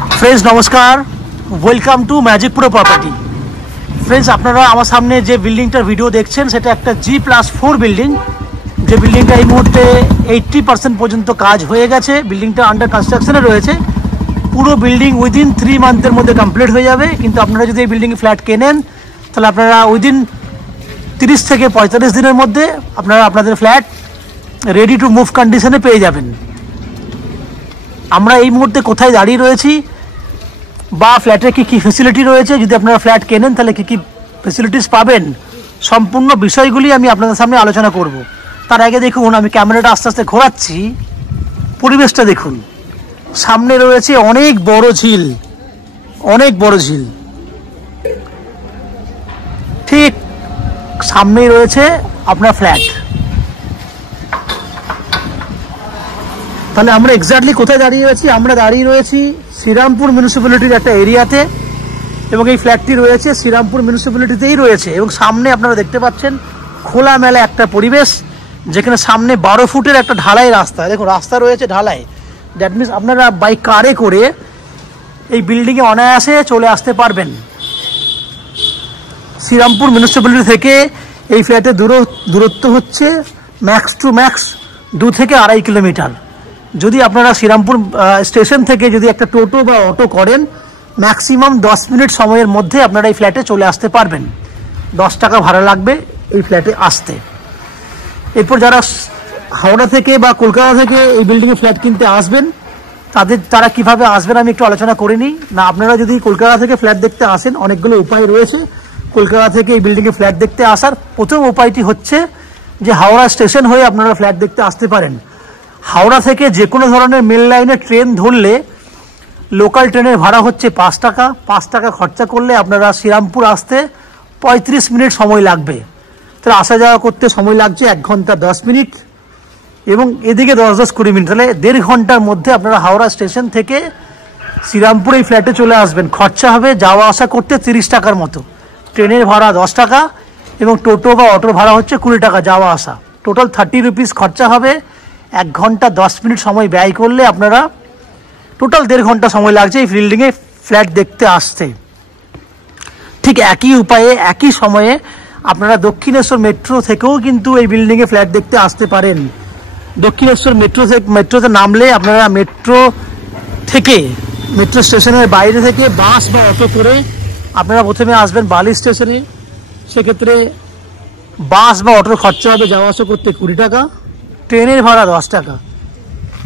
Friends नमस्कार, welcome to magic pro property. Friends আপনারা আমার সামনে যে বিল্ডিংটার ভিডিও দেখছেন সেটা একটা G+4 বিল্ডিং। যে বিল্ডিংটা এই মুহূর্তে 80% পর্যন্ত কাজ হয়ে গেছে। বিল্ডিংটা আন্ডার কনস্ট্রাকশনে রয়েছে। পুরো বিল্ডিং উইদিন 3 মান্থের মধ্যে কমপ্লিট হয়ে যাবে। কিন্তু আপনারা যদি এই বিল্ডিং ফ্ল্যাট কেনেন তাহলে আপনারা উইদিন 30 থেকে 45 দিনের মধ্যে আপনারা আপনাদের ফ্ল্যাট রেডি টু মুভ কন্ডিশনে পেয়ে যাবেন। আমরা এই মুহূর্তে কোথায় দাঁড়িয়ে রয়েছি বা ফ্ল্যাটে কি ফ্যাসিলিটি রয়েছে, যদি আপনারা ফ্ল্যাট কেনেন তাহলে কি ফ্যাসিলিটিস পাবেন, সম্পূর্ণ বিষয়গুলি আমি আপনাদের সামনে আলোচনা করব। তার আগে দেখুন, আমি ক্যামেরাটা আস্তে আস্তে ঘোরাচ্ছি, পরিবেশটা দেখুন। সামনে রয়েছে অনেক বড় ঝিল, অনেক বড় ঝিল, ঠিক সামনেই রয়েছে আপনার ফ্ল্যাট। তাহলে আমরা এক্স্যাক্টলি কোথায় দাঁড়িয়ে রয়েছি? আমরা দাঁড়িয়ে রয়েছি শ্রীরামপুর মিউনিসিপ্যালিটির একটা এরিয়াতে, এবং এই ফ্ল্যাটটি রয়েছে শ্রীরামপুর মিউনিসিপ্যালিটিতেই রয়েছে। এবং সামনে আপনারা দেখতে পাচ্ছেন খোলামেলা একটা পরিবেশ, যেখানে সামনে 12 ফুটের একটা ঢালাই রাস্তা। দেখুন রাস্তা রয়েছে ঢালাই, দ্যাট মিনস আপনারা বাই কারে করে এই বিল্ডিংয়ে অনায়াসে চলে আসতে পারবেন। শ্রীরামপুর মিউনিসিপ্যালিটি থেকে এই ফ্ল্যাটের দূরত্ব হচ্ছে ম্যাক্স টু ম্যাক্স 2 থেকে 2.5 কিলোমিটার। যদি আপনারা শ্রীরামপুর স্টেশন থেকে যদি একটা টোটো বা অটো করেন, ম্যাক্সিমাম 10 মিনিট সময়ের মধ্যে আপনারা এই ফ্ল্যাটে চলে আসতে পারবেন। 10 টাকা ভাড়া লাগবে এই ফ্ল্যাটে আসতে। এরপর যারা হাওড়া থেকে বা কলকাতা থেকে এই বিল্ডিংয়ে ফ্ল্যাট কিনতে আসবেন, তারা কিভাবে আসবেন আমি একটু আলোচনা করে নিই। না, আপনারা যদি কলকাতা থেকে ফ্ল্যাট দেখতে আসেন, অনেকগুলো উপায় রয়েছে কলকাতা থেকে এই বিল্ডিংয়ে ফ্ল্যাট দেখতে আসার। প্রথম উপায়টি হচ্ছে যে হাওড়া স্টেশন হয়ে আপনারা ফ্ল্যাট দেখতে আসতে পারেন। হাওড়া থেকে যে কোনো ধরনের মেল লাইনে ট্রেন ধরলে লোকাল ট্রেনের ভাড়া হচ্ছে 5 টাকা। 5 টাকা খরচা করলে আপনারা শ্রীরামপুর আসতে 35 মিনিট সময় লাগবে। তাহলে আসা যাওয়া করতে সময় লাগছে 1 ঘন্টা 10 মিনিট, এবং এদিকে 10-20 মিনিট। তাহলে 1.5 ঘন্টার মধ্যে আপনারা হাওড়া স্টেশন থেকে শ্রীরামপুর এই ফ্ল্যাটে চলে আসবেন। খরচা হবে যাওয়া আসা করতে 30 টাকার মতো, ট্রেনের ভাড়া 10 টাকা, এবং টোটো বা অটোর ভাড়া হচ্ছে 20 টাকা যাওয়া আসা। টোটাল 30 রুপিস খরচা হবে। 1 ঘন্টা 10 মিনিট সময় ব্যয় করলে আপনারা টোটাল 1.5 ঘন্টা সময় লাগছে এই বিল্ডিংয়ে ফ্ল্যাট দেখতে আসতে। ঠিক একই উপায়ে একই সময়ে আপনারা দক্ষিণেশ্বর মেট্রো থেকেও কিন্তু এই বিল্ডিংয়ে ফ্ল্যাট দেখতে আসতে পারেন। দক্ষিণেশ্বর মেট্রোতে নামলে আপনারা মেট্রো স্টেশনের বাইরে থেকে বাস বা অটো করে আপনারা প্রথমে আসবেন বালি স্টেশনে। সেক্ষেত্রে বাস বা অটোর খরচা হবে যাওয়া আসা করতে 20 টাকা, ট্রেনের ভাড়া 10 টাকা,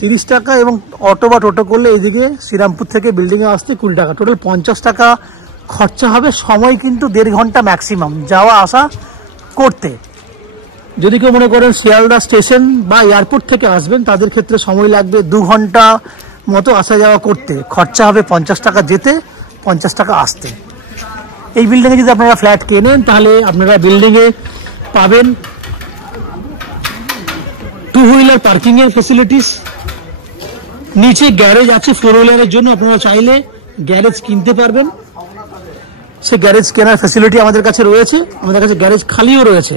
30 টাকা, এবং অটো বা টোটো করলে এইদিকে শ্রীরামপুর থেকে বিল্ডিংয়ে আসতে 20 টাকা। টোটাল 50 টাকা খরচা হবে। সময় কিন্তু 1.5 ঘন্টা ম্যাক্সিমাম যাওয়া আসা করতে। যদি কেউ মনে করেন শিয়ালদা স্টেশন বা এয়ারপোর্ট থেকে আসবেন, তাদের ক্ষেত্রে সময় লাগবে 2 ঘন্টা মতো আসা যাওয়া করতে। খরচা হবে 50 টাকা যেতে, 50 টাকা আসতে। এই বিল্ডিংয়ে যদি আপনারা ফ্ল্যাট কেনেন তাহলে আপনারা বিল্ডিংয়ে পাবেন 2 হুইলার পার্কিংয়ের ফ্যাসিলিটিস, নিচে গ্যারেজ আছে 4 হুইলারের জন্য। আপনারা চাইলে গ্যারেজ কিনতে পারবেন। সে গ্যারেজ কেনার ফ্যাসিলিটি আমাদের কাছে রয়েছে। আমাদের কাছে গ্যারেজ খালিও রয়েছে।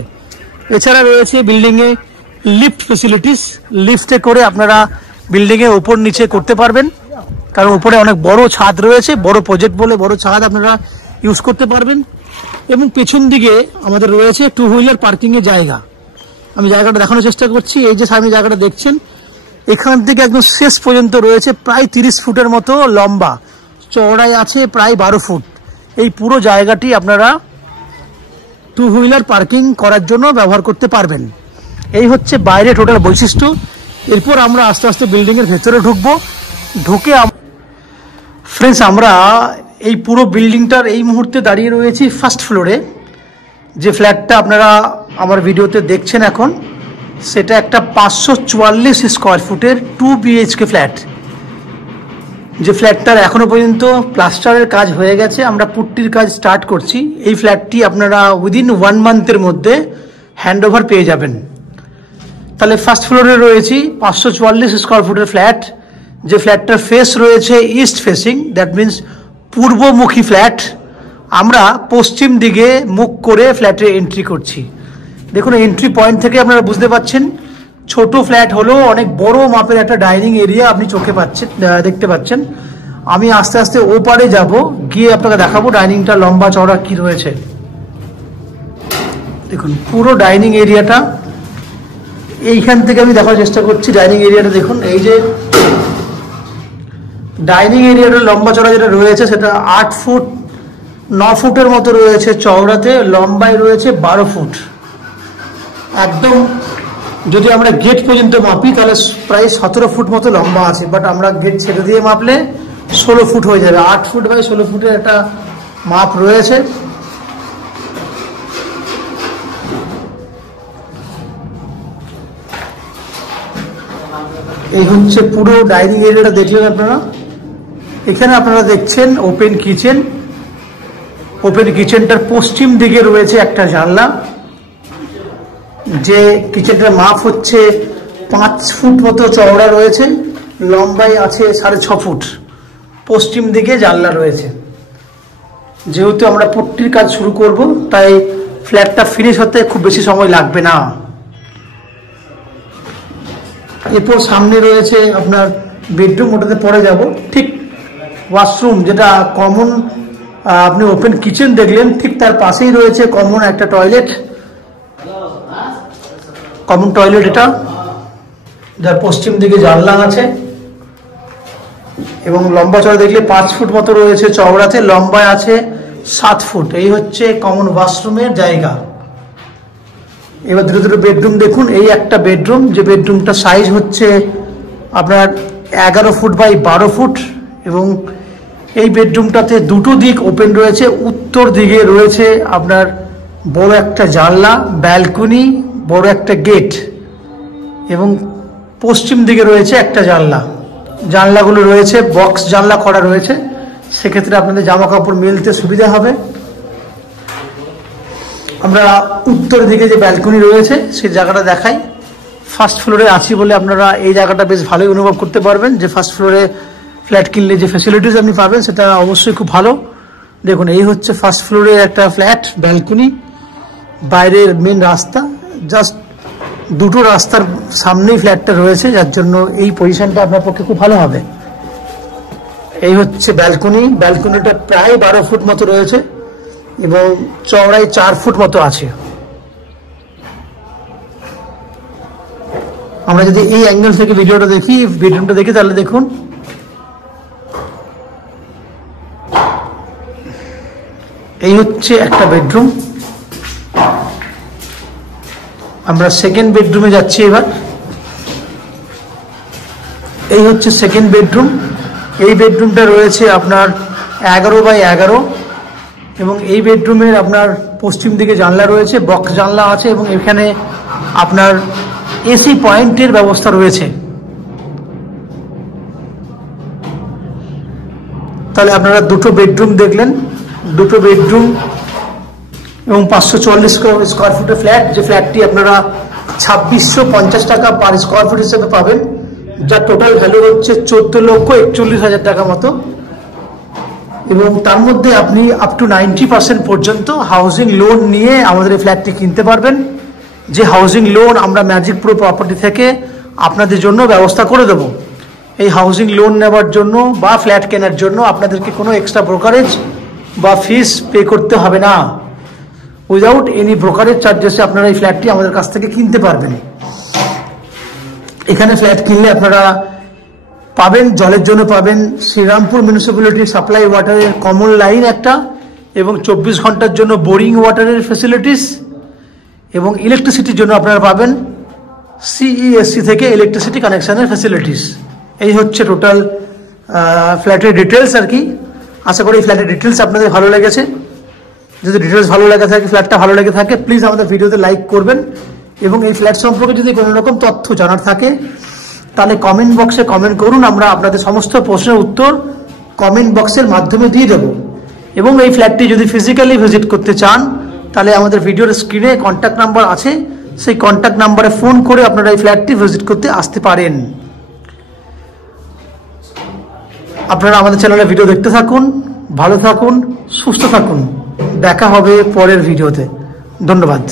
এছাড়া রয়েছে বিল্ডিংয়ে লিফট ফ্যাসিলিটিস। লিফটে করে আপনারা বিল্ডিংয়ে উপর নিচে করতে পারবেন, কারণ উপরে অনেক বড় ছাদ রয়েছে। বড় প্রজেক্ট বলে বড় ছাদ আপনারা ইউজ করতে পারবেন। এবং পেছন দিকে আমাদের রয়েছে 2 হুইলার পার্কিংয়ের জায়গা। আমি জায়গাটা দেখানোর চেষ্টা করছি। এই যে সামনে জায়গাটা দেখছেন, এখান থেকে একদম শেষ পর্যন্ত রয়েছে প্রায় 30 ফুটের মতো লম্বা, চওড়ায় আছে প্রায় 12 ফুট। এই পুরো জায়গাটি আপনারা 2 হুইলার পার্কিং করার জন্য ব্যবহার করতে পারবেন। এই হচ্ছে বাইরে টোটাল বৈশিষ্ট্য। এরপর আমরা আস্তে আস্তে বিল্ডিংয়ের ভেতরে ঢুকবো। ঢুকে ফ্রেন্ডস, আমরা এই পুরো বিল্ডিংটার এই মুহূর্তে দাঁড়িয়ে রয়েছি ফার্স্ট ফ্লোরে। যে ফ্ল্যাটটা আপনারা আমার ভিডিওতে দেখছেন এখন, সেটা একটা 544 স্কোয়ার ফুটের 2 BHK ফ্ল্যাট। যে ফ্ল্যাটটার এখনো পর্যন্ত প্লাস্টারের কাজ হয়ে গেছে, আমরা পুট্টির কাজ স্টার্ট করছি। এই ফ্ল্যাটটি আপনারা উইদিন 1 মান্থের মধ্যে হ্যান্ড ওভার পেয়ে যাবেন। তাহলে ফার্স্ট ফ্লোরে রয়েছি 544 স্কোয়ার ফুটের ফ্ল্যাট। যে ফ্ল্যাটটার ফেস রয়েছে ইস্ট ফেসিং, দ্যাট মিনস পূর্বমুখী ফ্ল্যাট। আমরা পশ্চিম দিকে মুখ করে ফ্ল্যাটে এন্ট্রি করছি। দেখুন এন্ট্রি পয়েন্ট থেকে আপনারা বুঝতে পাচ্ছেন ছোট ফ্ল্যাট হলেও অনেক বড় মাপের একটা ডাইনিং এরিয়া আপনি চোখে দেখতে পাচ্ছেন। আমি আস্তে আস্তে ওপারে যাব, গিয়ে আপনাকে দেখাবো ডাইনিংটা লম্বা চওড়া কি রয়েছে। দেখুন পুরো ডাইনিং এরিয়াটা, এইখান থেকে আমি দেখার চেষ্টা করছি ডাইনিং এরিয়াটা। দেখুন এই যে ডাইনিং এরিয়াটা লম্বা চওড়া যেটা রয়েছে সেটা 8 ফুট 9 ফুটের মতো রয়েছে চওড়াতে, লম্বায় রয়েছে 12 ফুট। একদম যদি আমরা গেট পর্যন্ত মাপি তাহলে প্রায় 17 ফুট মতো লম্বা আছে, বাট আমরা গেট ছেড়ে দিয়ে মাপলে 16 ফুট হয়ে যাবে। 8 ফুট বাই 16 ফুটের একটা মাপ রয়েছে। এই হচ্ছে পুরো ডাইনিং এরিয়াটা দেখলেন আপনারা। এখানে আপনারা দেখছেন ওপেন কিচেন। ওপেন কিচেনটার পশ্চিম দিকে রয়েছে একটা জানলা, যে কিচেনটার মাপ হচ্ছে 5 ফুট মতো চওড়া রয়েছে, লম্বাই আছে 6.5 ফুট। পশ্চিম দিকে জানলা রয়েছে। যেহেতু আমরা পুট্টির কাজ শুরু করব তাই ফ্ল্যাটটা ফিনিশ হতে খুব বেশি সময় লাগবে না। এরপর সামনে রয়েছে আপনার বেডরুম, ওটাতে পরে যাব। ঠিক ওয়াশরুম যেটা কমন আপনি ওপেন কিচেন দেখলেন, ঠিক তার পাশেই রয়েছে কমন একটা টয়লেট। কমন টয়লেট এটা, যার পশ্চিম দিকে জানলা আছে এবং লম্বা চওড়া দেখলে 5 ফুট মতো রয়েছে চওড়াতে, লম্বায় আছে 7 ফুট। এই হচ্ছে কমন ওয়াশরুমের জায়গা। এবার দুটো দুটো বেডরুম দেখুন। এই একটা বেডরুম, যে বেডরুমটা সাইজ হচ্ছে আপনার 11 ফুট বাই 12 ফুট এবং এই বেডরুমটাতে দুটো দিক ওপেন রয়েছে। উত্তর দিকে রয়েছে আপনার বড় একটা জানলা, ব্যালকনি, বড় একটা গেট এবং পশ্চিম দিকে রয়েছে একটা জানলা। জানলাগুলো রয়েছে বক্স জানলা করা রয়েছে, সেক্ষেত্রে আপনাদের জামা কাপড় মেলতে সুবিধা হবে। আমরা উত্তর দিকে যে ব্যালকনি রয়েছে সেই জায়গাটা দেখাই। ফার্স্ট ফ্লোরে আছি বলে আপনারা এই জায়গাটা বেশ ভালোই অনুভব করতে পারবেন, যে ফার্স্ট ফ্লোরে ফ্ল্যাট কিনলে যে ফ্যাসিলিটিস আপনি পাবেন সেটা অবশ্যই খুব ভালো। দেখুন এই হচ্ছে ফার্স্ট ফ্লোরে একটা ফ্ল্যাট, ব্যালকনি, বাইরের মেন রাস্তা, জাস্ট দুটো রাস্তার সামনেই ফ্ল্যাটটা রয়েছে, যার জন্য এই পজিশনটা আপনার পক্ষে খুব ভালো হবে। এই হচ্ছে ব্যালকনি। ব্যালকনিটা প্রায় 12 ফুট মতো রয়েছে এবং চওড়ায় 4 ফুট মতো আছে। আমরা যদি এই অ্যাঙ্গেল থেকে ভিডিওটা দেখি, বেডরুমটা দেখি, তাহলে দেখুন এই হচ্ছে একটা বেডরুম। আমরা সেকেন্ড বেডরুমে যাচ্ছি এবার। এই হচ্ছে সেকেন্ড বেডরুম। এই বেডরুমটা রয়েছে আপনার 11 বাই 11 এবং এই বেডরুমের আপনার পশ্চিম দিকে জানলা রয়েছে, বক্স জানলা আছে এবং এখানে আপনার এসি পয়েন্টের ব্যবস্থা রয়েছে। তাহলে আপনারা দুটো বেডরুম দেখলেন, দুটো বেডরুম এবং 544 স্কোয়ার ফুটের ফ্ল্যাট, যে ফ্ল্যাটটি আপনারা 2650 টাকা পার স্কোয়ার ফুট হিসেবে পাবেন, যার টোটাল ভ্যালু হচ্ছে 14,41,000 টাকা মতো। এবং তার মধ্যে আপনি আপ টু 90% পর্যন্ত হাউজিং লোন নিয়ে আমাদের এই ফ্ল্যাটটি কিনতে পারবেন, যে হাউজিং লোন আমরা ম্যাজিক প্রো প্রপার্টি থেকে আপনাদের জন্য ব্যবস্থা করে দেব। এই হাউজিং লোন নেওয়ার জন্য বা ফ্ল্যাট কেনার জন্য আপনাদেরকে কোনো এক্সট্রা ব্রোকারেজ বা ফিস পে করতে হবে না। উইদাউট এনি ব্রোকারেজ চার্জেসে আপনারা এই ফ্ল্যাটটি আমাদের কাছ থেকে কিনতে পারবেন। এখানে ফ্ল্যাট কিনলে আপনারা পাবেন, জলের জন্য পাবেন শ্রীরামপুর মিউনিসিপ্যালিটি সাপ্লাই ওয়াটারের কমন লাইন একটা এবং 24 ঘন্টার জন্য বোরিং ওয়াটারের ফ্যাসিলিটিস এবং ইলেকট্রিসিটির জন্য আপনারা পাবেন সিইএসসি থেকে ইলেকট্রিসিটি কানেকশনের ফ্যাসিলিটিস। এই হচ্ছে টোটাল ফ্ল্যাটের ডিটেলস আর কি। আশা করি এই ফ্ল্যাটের ডিটেলস আপনাদের ভালো লেগেছে। যদি ডিটেলস ভালো লেগে থাকে, ফ্ল্যাটটা ভালো লেগে থাকে, প্লিজ আমাদের ভিডিওতে লাইক করবেন এবং এই ফ্ল্যাট সম্পর্কে যদি কোনো রকম তথ্য জানার থাকে তাহলে কমেন্ট বক্সে কমেন্ট করুন। আমরা আপনাদের সমস্ত প্রশ্নের উত্তর কমেন্ট বক্সের মাধ্যমে দিয়ে দেব। এবং এই ফ্ল্যাটটি যদি ফিজিক্যালি ভিজিট করতে চান তাহলে আমাদের ভিডিওর স্ক্রিনে কন্ট্যাক্ট নাম্বার আছে, সেই কন্ট্যাক্ট নাম্বারে ফোন করে আপনারা এই ফ্ল্যাটটি ভিজিট করতে আসতে পারেন। আপনারা আমাদের চ্যানেলে ভিডিও দেখতে থাকুন, ভালো থাকুন, সুস্থ থাকুন। দেখা হবে পরের ভিডিওতে। ধন্যবাদ।